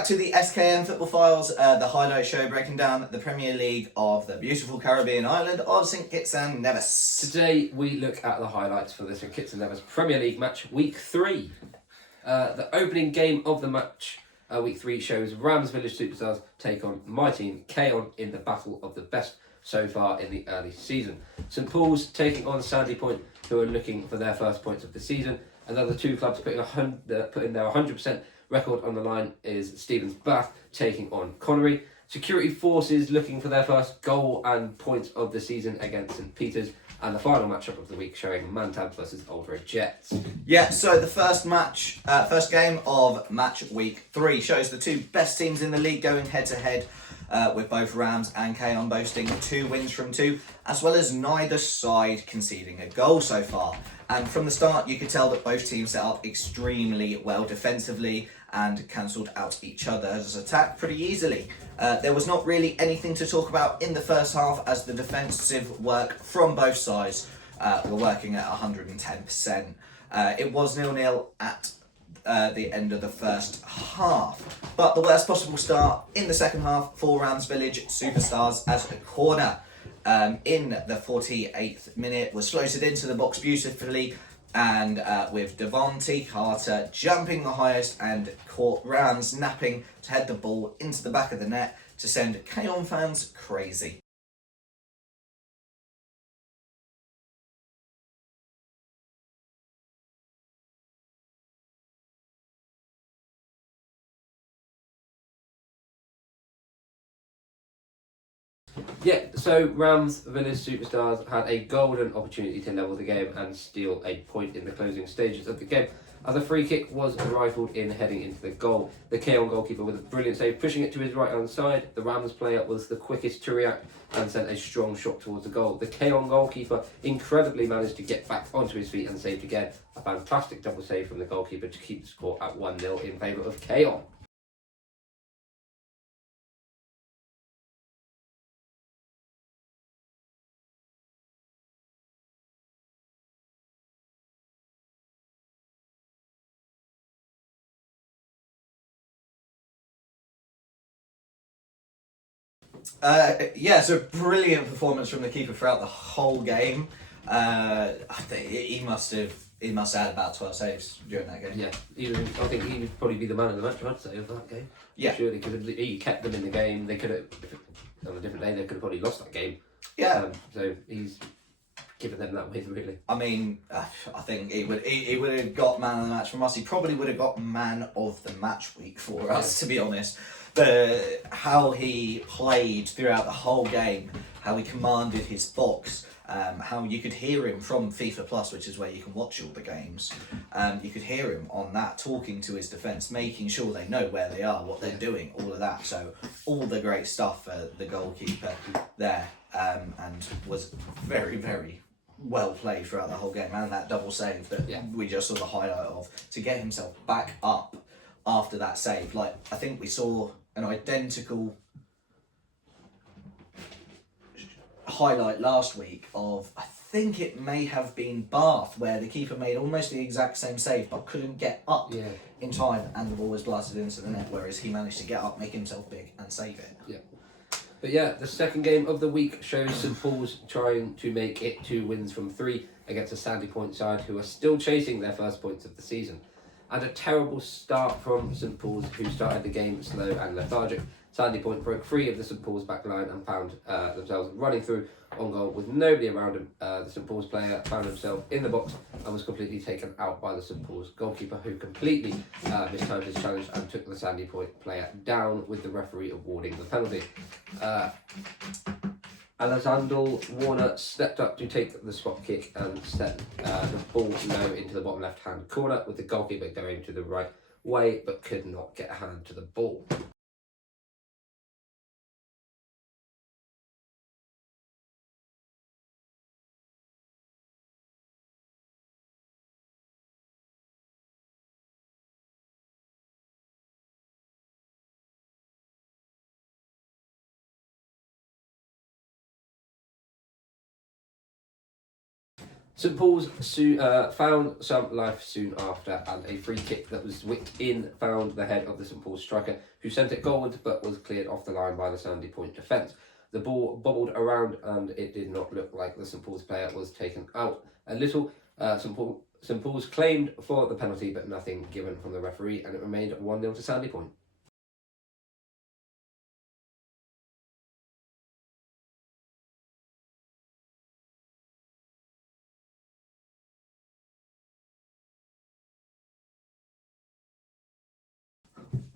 back to the SKN Football Files, the highlight show breaking down the Premier League of the beautiful Caribbean island of St Kitts and Nevis. Today we look at the highlights for the St Kitts and Nevis Premier League match week 3. The opening game of the match, week 3, shows Rams Village Superstars take on my team, SKN, in the battle of the best so far in the early season. St Paul's taking on Sandy Point, who are looking for their first points of the season. Another two clubs putting their 100% record on the line is Stevens Bath taking on Connery. Security Forces looking for their first goal and points of the season against St Peter's. And the final matchup of the week showing Mantab versus Old Road Jets. Yeah, so the first game of match week 3 shows the two best teams in the league going head to head, with both Rams and SKN boasting 2 wins from 2, as well as neither side conceding a goal so far. And from the start, you could tell that both teams set up extremely well defensively and cancelled out each other's attack pretty easily. There was not really anything to talk about in the first half, as the defensive work from both sides were working at 110%. It was 0-0 at the end of the first half. But the worst possible start in the second half for Rams Village Superstars, as a corner in the 48th minute was floated into the box beautifully, and with Devontae Carter jumping the highest and caught Rams napping to head the ball into the back of the net to send SKN fans crazy. Yeah, so Rams Village Superstars had a golden opportunity to level the game and steal a point in the closing stages of the game, as a free kick was rifled in heading into the goal. The SKN goalkeeper with a brilliant save, pushing it to his right hand side. The Rams player was the quickest to react and sent a strong shot towards the goal. The SKN goalkeeper incredibly managed to get back onto his feet and saved again. A fantastic double save from the goalkeeper to keep the score at 1-0 in favour of SKN. So brilliant performance from the keeper throughout the whole game. I think he must have had about 12 saves during that game. Yeah, I think he would probably be the man of the match, I'd say, of that game. Yeah, surely, because he kept them in the game. They could have, on a different day, they could have probably lost that game. Yeah. So he's given them that win, really. I mean, I think he would have got man of the match from us. He probably would have got man of the match week for us, to be honest. How he played throughout the whole game, how he commanded his box, how you could hear him from FIFA Plus, which is where you can watch all the games. You could hear him on that, talking to his defence, making sure they know where they are, what they're doing, all of that. So all the great stuff for the goalkeeper there, and was very, very well played throughout the whole game. And that double save that we just saw the highlight of, to get himself back up after that save. Like, I think we saw an identical highlight last week of, I think it may have been Bath, where the keeper made almost the exact same save but couldn't get up in time, and the ball was blasted into the net, whereas he managed to get up, make himself big and save it. But the second game of the week shows St Paul's trying to make it 2 wins from 3 against a Sandy Point side who are still chasing their first points of the season. And a terrible start from St Paul's, who started the game slow and lethargic. Sandy Point broke free of the St Paul's back line and found themselves running through on goal with nobody around him. The St Paul's player found himself in the box and was completely taken out by the St Paul's goalkeeper, who completely mistimed his challenge and took the Sandy Point player down, with the referee awarding the penalty. Alexander Warner stepped up to take the spot kick and set the ball low into the bottom left-hand corner, with the goalkeeper going to the right way but could not get a hand to the ball. St Paul's found some life soon after, and a free kick that was whipped in found the head of the St Paul's striker, who sent it goalwards but was cleared off the line by the Sandy Point defence. The ball bobbled around and it did not look like the St Paul's player was taken out. A little, St Paul's claimed for the penalty, but nothing given from the referee, and it remained 1-0 to Sandy Point.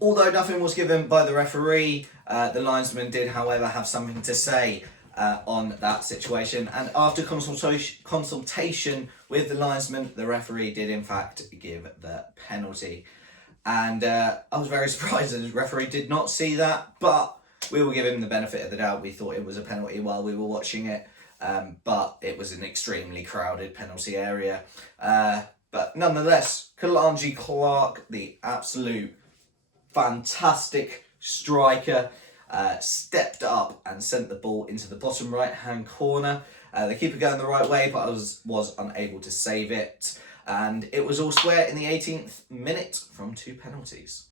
Although nothing was given by the referee, the linesman did, however, have something to say on that situation. And after consultation with the linesman, the referee did, in fact, give the penalty. And I was very surprised that the referee did not see that, but we will give him the benefit of the doubt. We thought it was a penalty while we were watching it, but it was an extremely crowded penalty area. But nonetheless, Kalanji Clark, the absolute fantastic striker, stepped up and sent the ball into the bottom right-hand corner. The keeper going the right way, but was unable to save it. And it was all square in the 18th minute from 2 penalties.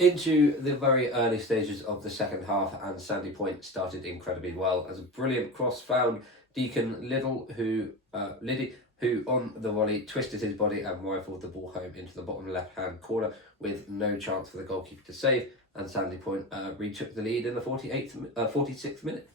Into the very early stages of the second half, and Sandy Point started incredibly well as a brilliant cross found Deacon Liddy, who on the volley twisted his body and rifled the ball home into the bottom left-hand corner with no chance for the goalkeeper to save, and Sandy Point retook the lead in the 46th minute.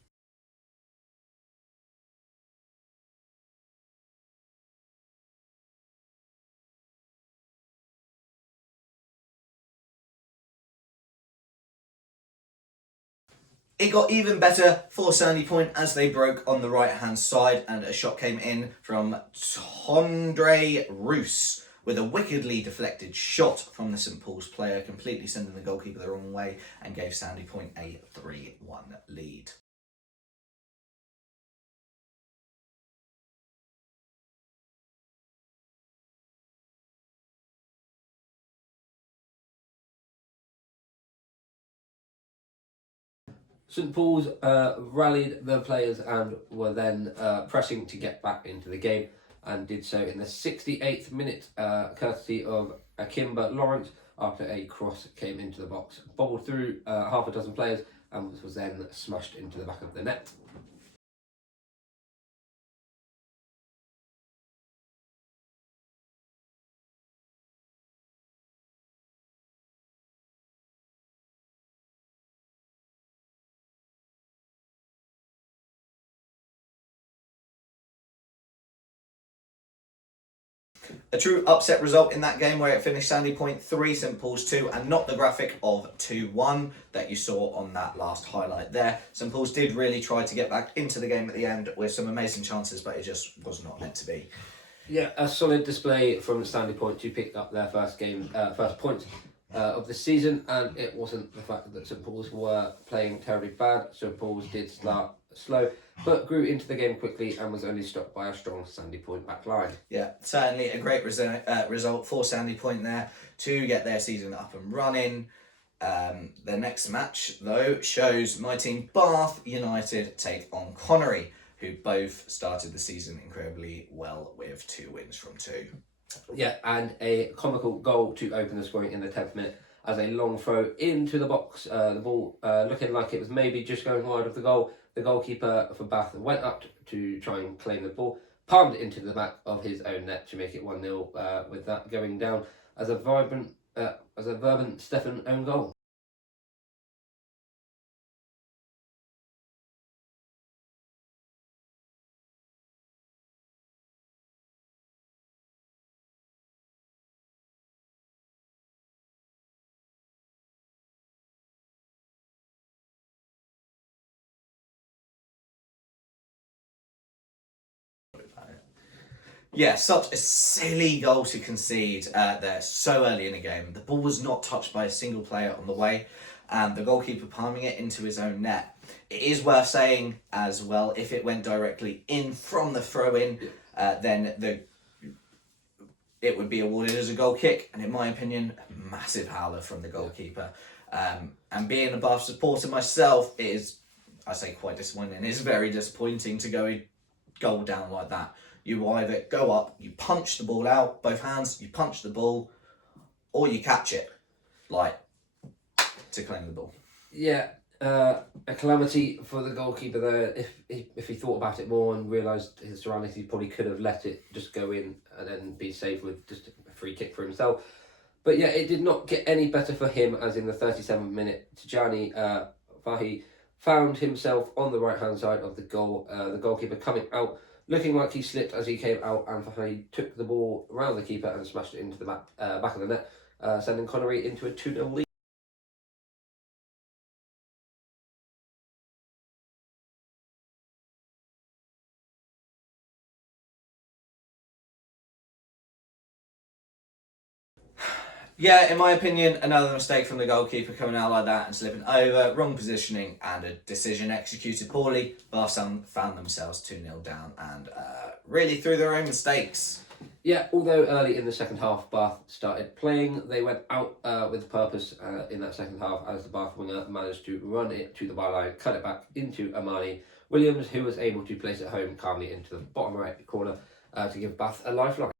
It got even better for Sandy Point as they broke on the right-hand side, and a shot came in from Tondre Roos with a wickedly deflected shot from the St Paul's player, completely sending the goalkeeper the wrong way, and gave Sandy Point a 3-1 lead. St Paul's rallied the players and were then pressing to get back into the game, and did so in the 68th minute, courtesy of Akimba Lawrence, after a cross came into the box, bobbled through half a dozen players, and was then smashed into the back of the net. A true upset result in that game, where it finished Sandy Point 3, St Paul's 2, and not the graphic of 2-1 that you saw on that last highlight there. St Paul's did really try to get back into the game at the end with some amazing chances, but it just was not meant to be. Yeah, a solid display from Sandy Point, who picked up their first point of the season, and it wasn't the fact that St Paul's were playing terribly bad. St Paul's did start slow, but grew into the game quickly and was only stopped by a strong Sandy Point back line. Yeah, certainly a great result for Sandy Point there to get their season up and running. Their next match, though, shows my team Bath United take on Connery, who both started the season incredibly well with 2 wins from 2. Yeah, and a comical goal to open the scoring in the 10th minute as a long throw into the box. The ball looking like it was maybe just going wide of the goal. The goalkeeper for Bath went up to try and claim the ball, palmed it into the back of his own net to make it 1-0, with that going down as a vibrant Stefan own goal. Yeah, such a silly goal to concede there so early in the game. The ball was not touched by a single player on the way, and the goalkeeper palming it into his own net. It is worth saying as well, if it went directly in from the throw-in, then it would be awarded as a goal kick, and in my opinion, a massive howler from the goalkeeper. And being a Bath supporter myself, it is, I say, quite disappointing. It's very disappointing to go goal down like that. You either go up, you punch the ball out, both hands, you punch the ball, or you catch it, like, to claim the ball. Yeah, a calamity for the goalkeeper there. If he thought about it more and realised his surroundings, he probably could have let it just go in and then be safe with just a free kick for himself. But yeah, it did not get any better for him, as in the 37th minute, Tijani Fahi found himself on the right-hand side of the goal. The goalkeeper coming out, looking like he slipped as he came out, and Fahi took the ball around the keeper and smashed it into the back of the net, sending Connery into a 2-0 lead. Yeah, in my opinion, another mistake from the goalkeeper coming out like that and slipping over, wrong positioning, and a decision executed poorly. Bath found themselves 2-0 down and really through their own mistakes. Yeah, although early in the second half Bath started playing, they went out with purpose in that second half, as the Bath winger managed to run it to the byline, cut it back into Amani Williams, who was able to place it home calmly into the bottom right corner to give Bath a lifeline.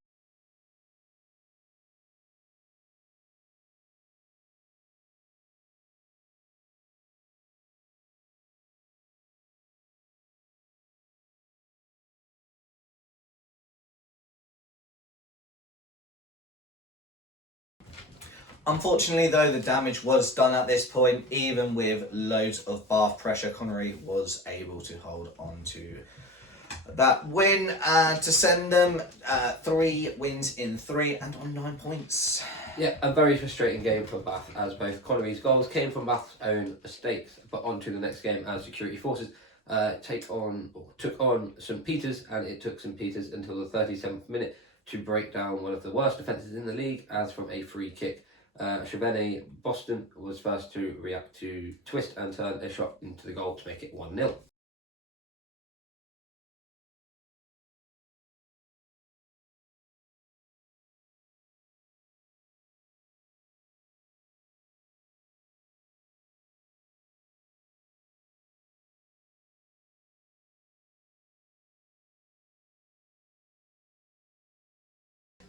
Unfortunately, though, the damage was done at this point. Even with loads of Bath pressure, Connery was able to hold on to that win and to send them 3 wins in 3 and on 9 points. Yeah, a very frustrating game for Bath, as both Connery's goals came from Bath's own mistakes. But on to the next game, as security forces took on St Peters, and it took St Peters until the 37th minute to break down one of the worst defences in the league, as from a free kick. SKN Boston was first to react to twist and turn a shot into the goal to make it 1-0.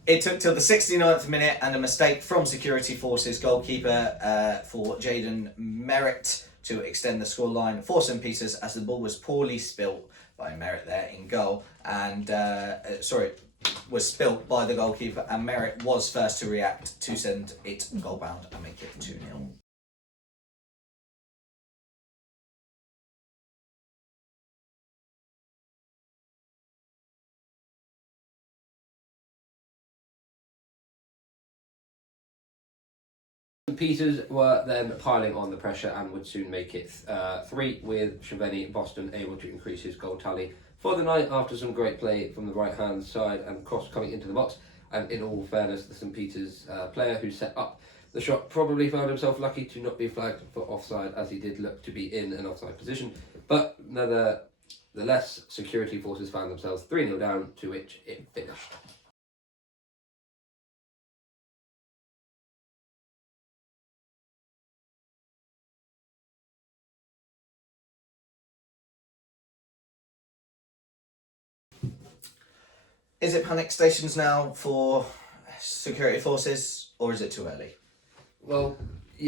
It took till the 69th minute and a mistake from security forces goalkeeper for Jaden Merritt to extend the scoreline for St Peters, as the ball was poorly spilt by Merritt there in goal, and was spilt by the goalkeeper, and Merritt was first to react to send it goal bound and make it 2-0. St Peters were then piling on the pressure and would soon make it 3, with SKN Boston able to increase his goal tally for the night after some great play from the right hand side and cross coming into the box. And in all fairness, the St Peters player who set up the shot probably found himself lucky to not be flagged for offside, as he did look to be in an offside position. But nevertheless, security forces found themselves 3-0 down, to which it finished. Is it panic stations now for security forces, or is it too early? Well,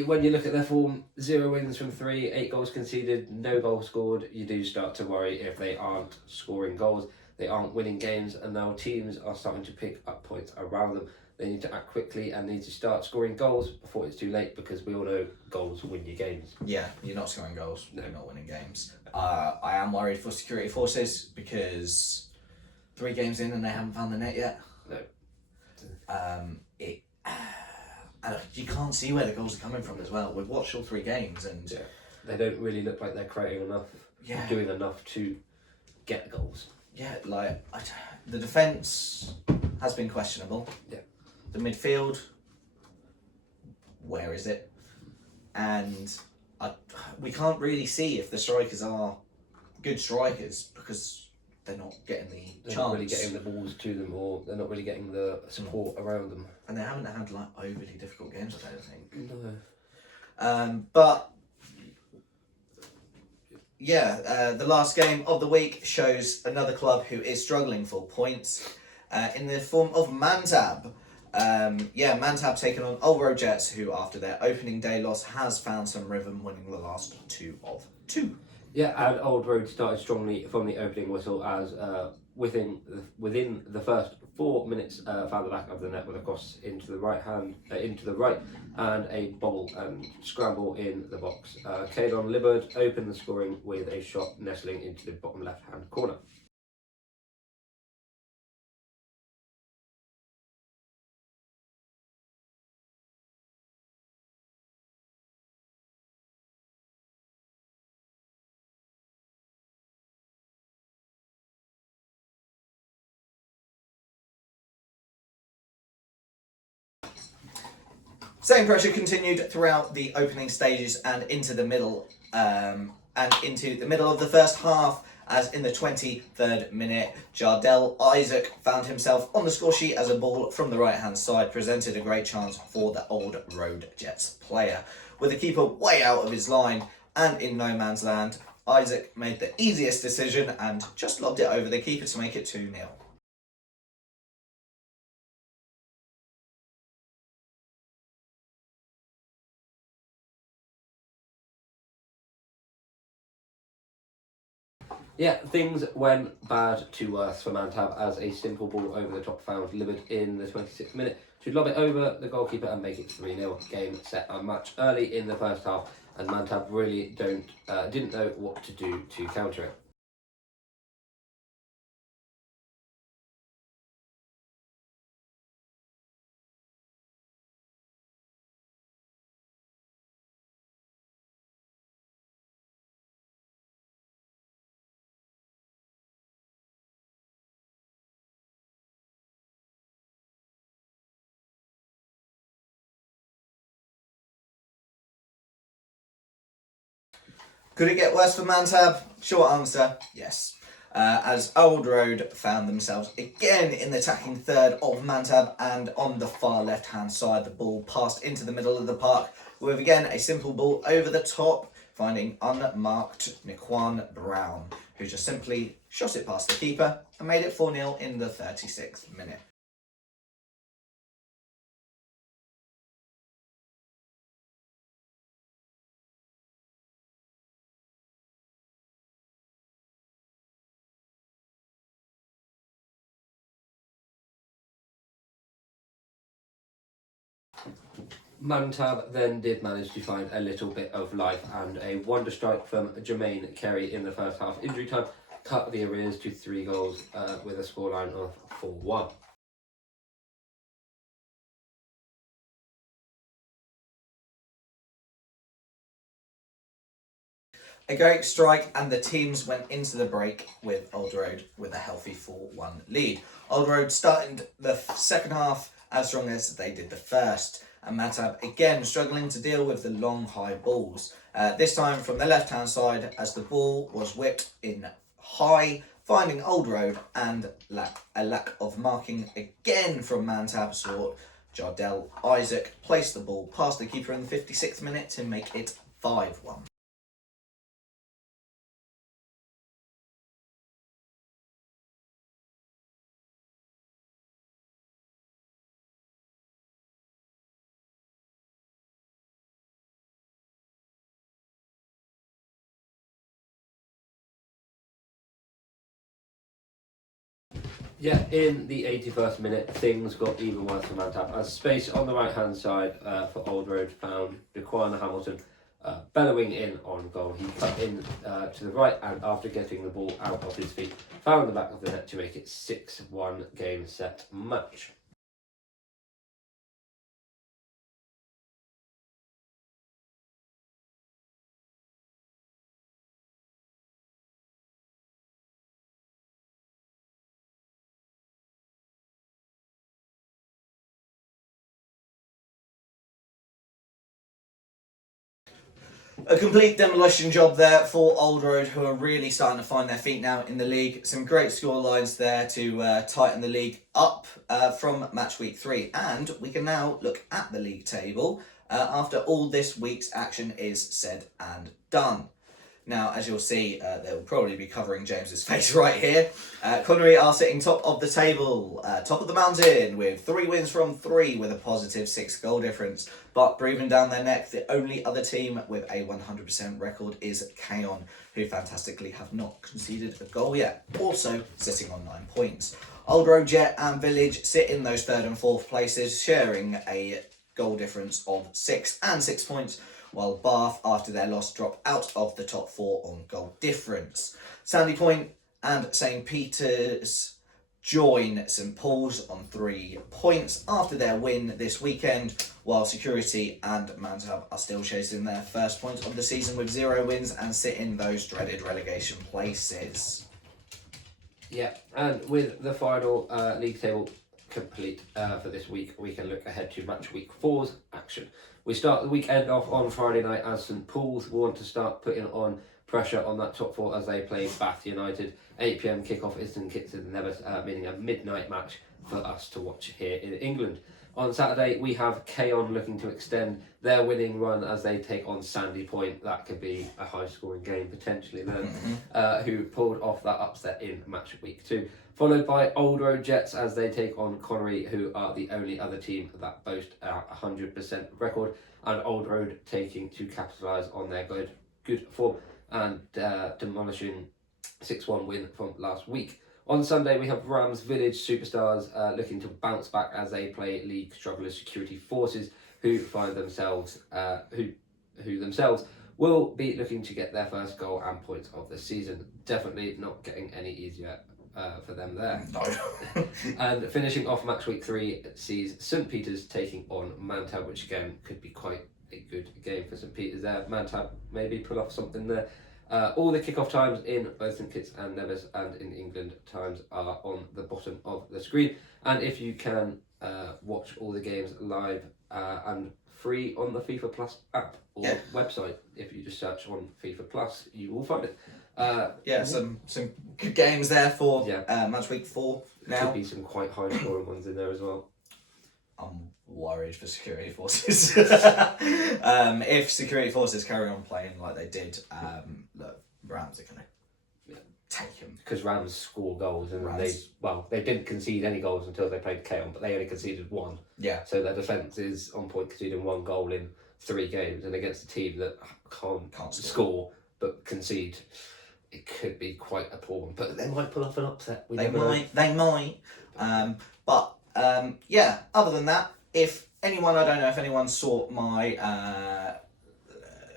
when you look at their form, 0 wins from 3, 8 goals conceded, no goals scored, you do start to worry if they aren't scoring goals, they aren't winning games, and now teams are starting to pick up points around them. They need to act quickly and need to start scoring goals before it's too late, because we all know goals win your games. Yeah, you're not scoring goals, you're not winning games. I am worried for security forces, because 3 games in and they haven't found the net yet. No. And you can't see where the goals are coming from as well. We've watched all 3 games and yeah, they don't really look like they're creating enough, doing enough to get goals. Yeah, the defence has been questionable. Yeah. The midfield, where is it? And we can't really see if the strikers are good strikers, because they're not getting the They're chance. not really getting the balls to them, or they're not really getting the support around them. And they haven't had like overly difficult games, I don't think. No. But yeah, the last game of the week shows another club who is struggling for points in the form of Mantab. Mantab taking on Old Road Jets, who after their opening day loss has found some rhythm, winning the last 2 of 2. Yeah, and Old Road started strongly from the opening whistle as within the first 4 minutes found the back of the net with a cross into the right, and a bobble and scramble in the box. Caelan Libbard opened the scoring with a shot nestling into the bottom left hand corner. Same pressure continued throughout the opening stages and into the middle of the first half, as in the 23rd minute, Jardel Isaac found himself on the score sheet as a ball from the right hand side presented a great chance for the Old Road Jets player. With the keeper way out of his line and in no man's land, Isaac made the easiest decision and just lobbed it over the keeper to make it 2-0. Yeah, things went bad to worse for Mantab as a simple ball over the top found Libbard in the 26th minute to lob it over the goalkeeper and make it 3-0. Game, set and match early in the first half, and Mantab really didn't know what to do to counter it. Could it get worse for Mantab? Short answer, yes. As Old Road found themselves again in the attacking third of Mantab, and on the far left hand side the ball passed into the middle of the park with again a simple ball over the top, finding unmarked Nikwan Brown, who just simply shot it past the keeper and made it 4-0 in the 36th minute. Mantab then did manage to find a little bit of life, and a wonder strike from Jermaine Carey in the first half injury time cut the arrears to 3 goals with a scoreline of 4-1. A great strike, and the teams went into the break with Old Road with a healthy 4-1 lead. Old Road started the second half as strong as they did the first, and Mantab again struggling to deal with the long high balls. This time from the left hand side as the ball was whipped in high, finding Old Road, and a lack of marking again from Mantab saw Jardel Isaac place the ball past the keeper in the 56th minute to make it 5-1. Yeah, in the 81st minute, things got even worse for Mantab as space on the right hand side for Old Road found Daquan Hamilton bellowing in on goal. He cut in to the right, and after getting the ball out of his feet, found the back of the net to make it 6-1 game, set, match. A complete demolition job there for Old Road, who are really starting to find their feet now in the league. Some great score lines there to tighten the league up from match week 3. And we can now look at the league table after all this week's action is said and done. Now, as you'll see, they'll probably be covering James's face right here. Connery are sitting top of the table, top of the mountain, with 3 wins from 3 with a positive 6 goal difference. But breathing down their neck, the only other team with a 100% record is SKN, who fantastically have not conceded a goal yet, also sitting on 9 points. Old Road, Jet and Village sit in those 3rd and 4th places, sharing a goal difference of 6 and 6 points, while Bath, after their loss, drop out of the top 4 on goal difference. Sandy Point and St Peter's join St Paul's on 3 points after their win this weekend, while Security and Mantab are still chasing their first points of the season with 0 wins and sit in those dreaded relegation places. Yeah, and with the final league table complete for this week, we can look ahead to match week 4's action. We start the weekend off on Friday night as St Paul's want to start putting on pressure on that top 4 as they play Bath United. 8 p.m. kickoff is St Kitts and Nevis, meaning a midnight match for us to watch here in England. On Saturday, we have SKN looking to extend their winning run as they take on Sandy Point. That could be a high-scoring game potentially then, who pulled off that upset in match week 2. Followed by Old Road Jets as they take on Connery, who are the only other team that boast a 100% record, and Old Road taking to capitalise on their good form and demolishing 6-1 win from last week. On Sunday, we have Rams Village Superstars looking to bounce back as they play league strugglers Security Forces, who find themselves who themselves will be looking to get their first goal and points of the season. Definitely not getting any easier for them there. No. And finishing off match week 3 sees St Peter's taking on Mantab, which again could be quite a good game for St Peter's there. Mantab maybe pull off something there. All the kickoff times in both St Kitts and Nevis and in England times are on the bottom of the screen. And if you can watch all the games live and free on the FIFA Plus app or website, if you just search on FIFA Plus, you will find it. Some good games there for match week 4 now. Could be some quite high scoring ones in there as well. I'm worried for Security Forces. If Security Forces carry on playing like they did, look, Rams are going to take them. Because Rams score goals and they didn't concede any goals until they played SKN, but they only conceded 1. Yeah. So their defence is on point, conceding 1 goal in 3 games, and against a team that can't score but concede, it could be quite a poor one. But they might pull off an upset. They might. Other than that, if anyone, I don't know if anyone saw my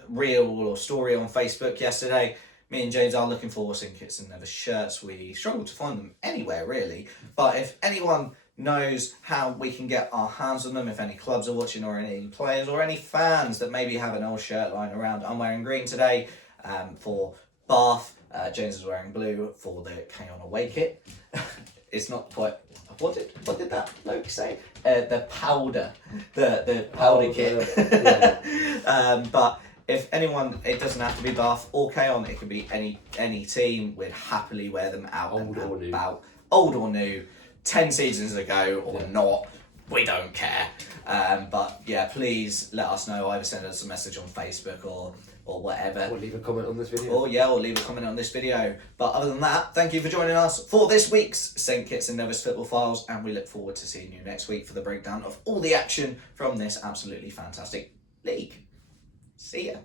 reel or story on Facebook yesterday, me and James are looking for St Kitts and Nevis shirts. We struggle to find them anywhere really, but if anyone knows how we can get our hands on them, if any clubs are watching or any players or any fans that maybe have an old shirt lying around. I'm wearing green today for Bath. James is wearing blue for the SKN away kit. It's not quite. What did that bloke say? The powder kit. But if anyone, it doesn't have to be Bath or SKN. It could be any team. We'd happily wear them out old or new. Old or new, 10 seasons ago or not. We don't care. But yeah, please let us know. Either send us a message on Facebook or whatever. Or leave a comment on this video. Or leave a comment on this video. But other than that, thank you for joining us for this week's St Kitts and Nevis Football Files, and we look forward to seeing you next week for the breakdown of all the action from this absolutely fantastic league. See ya.